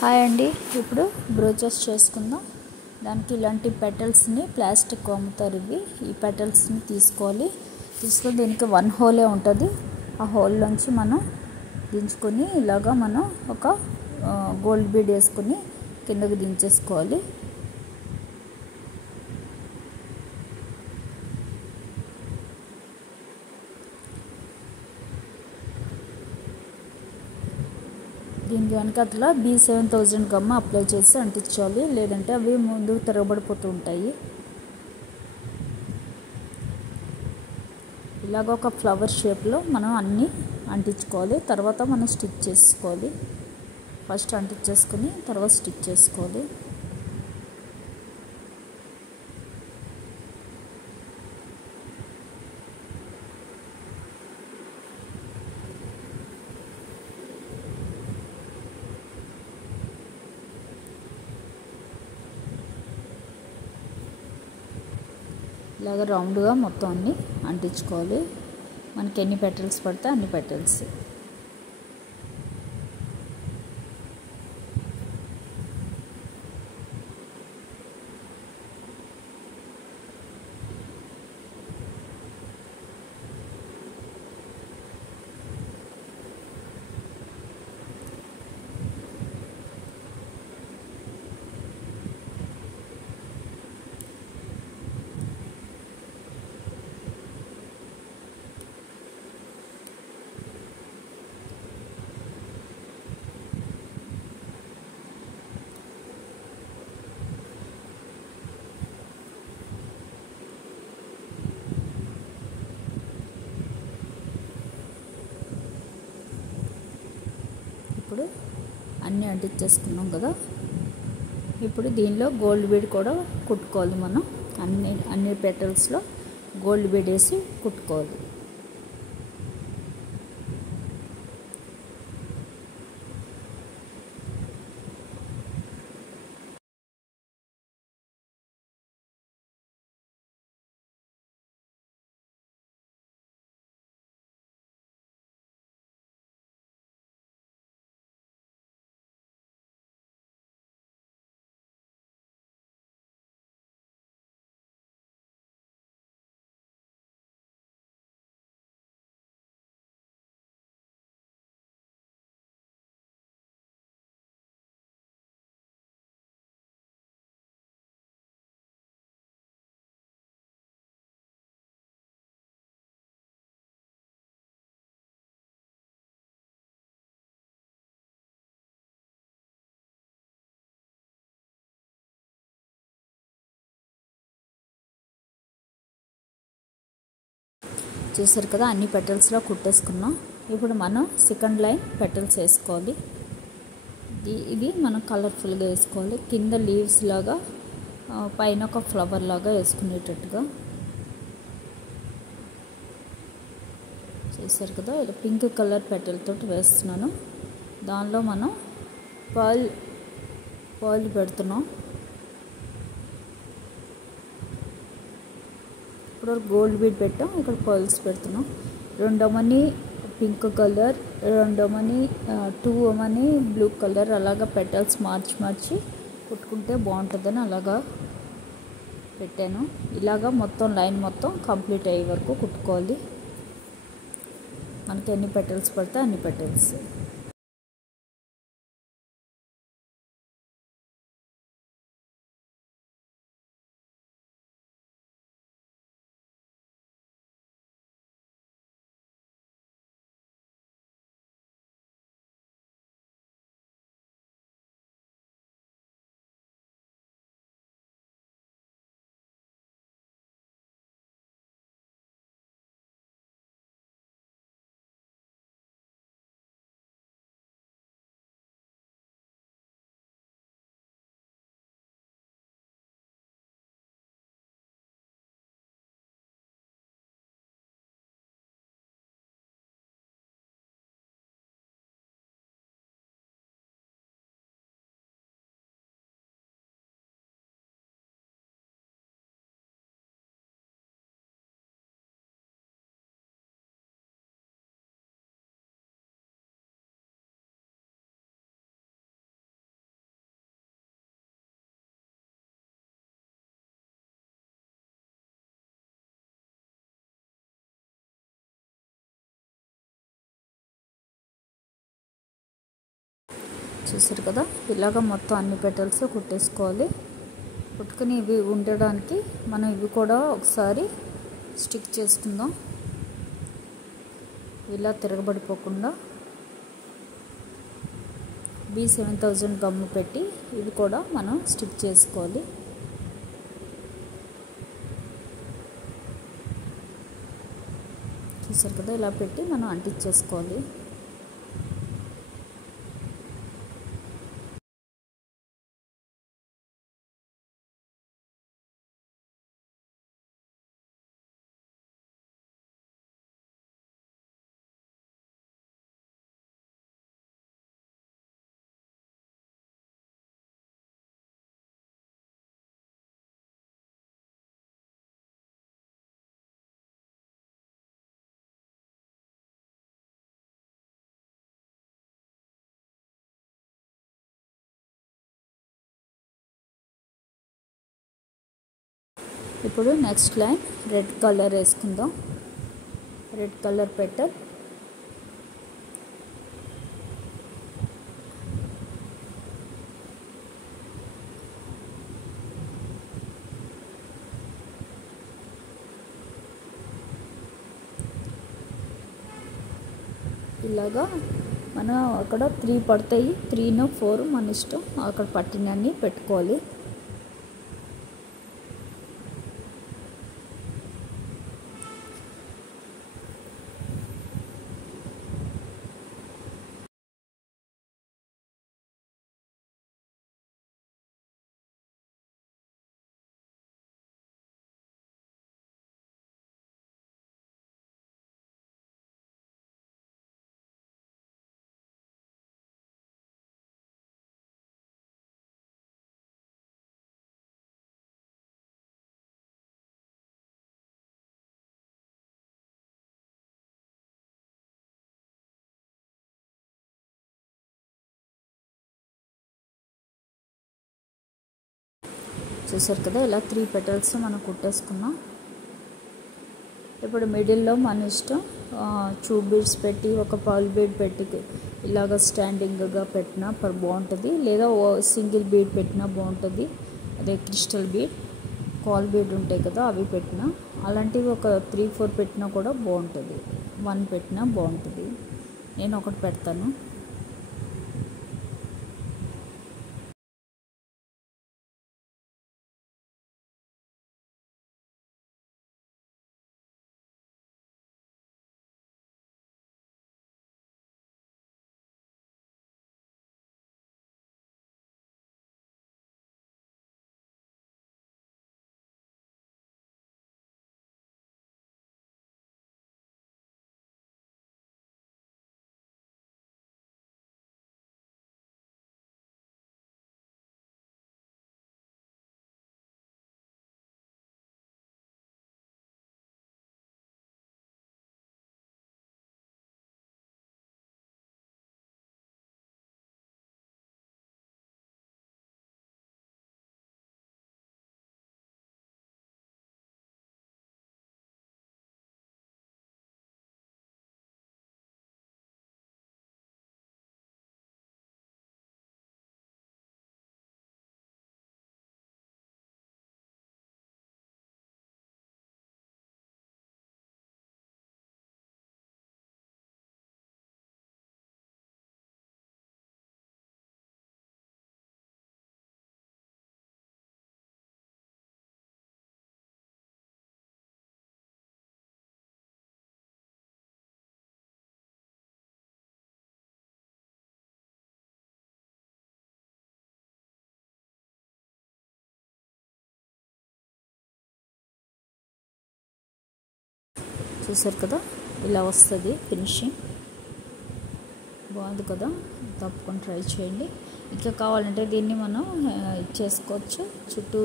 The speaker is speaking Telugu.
హాయ్ అండి. ఇప్పుడు బ్రోచెస్ చేసుకుందాం. దానికి ఇలాంటి పెటల్స్ని ప్లాస్టిక్ అమ్ముతారు. ఈ పెటల్స్ని తీసుకొని దీనికి 1 హోలే ఉంటుంది. ఆ హోల్లోంచి మనం దించుకొని ఇలాగా మనం ఒక గోల్డ్ బీడ్ వేసుకొని కిందకి దించేసుకోవాలి. దీని వెనకాతల B7000 గమ్ అప్లై చేసి అంటించాలి, లేదంటే అవి ముందుకు తిరగబడిపోతూ ఉంటాయి. ఇలాగ ఒక ఫ్లవర్ షేప్లో మనం అన్నీ అంటించుకోవాలి. తర్వాత మనం స్టిచ్ చేసుకోవాలి. ఫస్ట్ అంటించేసుకొని తర్వాత స్టిచ్ చేసుకోవాలి. ఇలాగ రౌండ్గా మొత్తం అన్నీ అంటించుకోవాలి. మనకి ఎన్ని పెటల్స్ పడితే అన్ని పెటల్స్. ఇప్పుడు అన్నీ అంటించేసుకున్నాం కదా. ఇప్పుడు దీనిలో గోల్డ్ బీడ్ కూడా కుట్టుకోవాలి. మనం అన్ని పెటల్స్లో గోల్డ్ బీడ్ వేసి కుట్టుకోవాలి. చూసారు కదా, అన్ని పెటల్స్లో కుట్టేసుకున్నాం. ఇప్పుడు మనం సెకండ్ లైన్ పెటల్స్ వేసుకోవాలి. ఇది మనం కలర్ఫుల్గా వేసుకోవాలి. కింద లీవ్స్ లాగా, పైన ఒక ఫ్లవర్ లాగా వేసుకునేటట్టుగా. చూసారు కదా, ఇలా పింక్ కలర్ పెటల్ తోటి వేస్తున్నాను. దానిలో మనం పర్ల్ పెడుతున్నాం. ఇప్పుడు గోల్డ్ బీడ్ పెట్టాం, ఇక్కడ పర్ల్స్ పెడుతున్నాం. రెండోమని పింక్ కలర్, రెండోమని 2 బ్లూ కలర్, అలాగా పెటల్స్ మార్చి కుట్టుకుంటే బాగుంటుందని అలాగా పెట్టాను. ఇలాగా మొత్తం లైన్ మొత్తం కంప్లీట్ అయ్యే వరకు కుట్టుకోవాలి. మనకి ఎన్ని పెటల్స్ పడితే అన్ని పెటల్స్. చూసారు కదా, ఇలాగ మొత్తం అన్ని పెటల్స్ కుట్టేసుకోవాలి. కుట్టుకుని ఇవి ఉండడానికి మనం ఇవి కూడా ఒకసారి స్టిక్ చేసుకుందాం. ఇలా తిరగబడిపోకుండా B7000 గమ్ము పెట్టి ఇవి కూడా మనం స్టిక్ చేసుకోవాలి. చూసారు కదా, ఇలా పెట్టి మనం అంటించేసుకోవాలి. ఇప్పుడు నెక్స్ట్ లైన్ రెడ్ కలర్ వేసుకుందాం. రెడ్ కలర్ పెటల్ ఇలాగా మనం అక్కడ 3 పడతాయి, 3 4 మన ఇష్టం, అక్కడ పట్టినన్ని పెట్టుకోవాలి. చూసారు కదా, ఇలా 3 పెటల్స్ మనం కుట్టేసుకున్నాం. ఇప్పుడు మిడిల్లో మన ఇష్టం, 2 బీడ్స్ పెట్టి ఒక పర్ల్ బీడ్ పెట్టి ఇలాగ స్టాండింగ్గా పెట్టినా బాగుంటుంది, లేదా సింగిల్ బీడ్ పెట్టినా బాగుంటుంది. అదే క్రిస్టల్ బీడ్, కాల్ బీడ్ ఉంటాయి కదా, అవి పెట్టినా, అలాంటివి ఒక 3 4 పెట్టినా కూడా బాగుంటుంది. 1 పెట్టినా బాగుంటుంది. నేను ఒకటి పెడతాను. చూసారు కదా, ఇలా వస్తుంది ఫినిషింగ్. బాగుంది కదా, తప్పకుండా ట్రై చేయండి. ఇంకా కావాలంటే దీన్ని మనం చేసుకోవచ్చు. చుట్టూ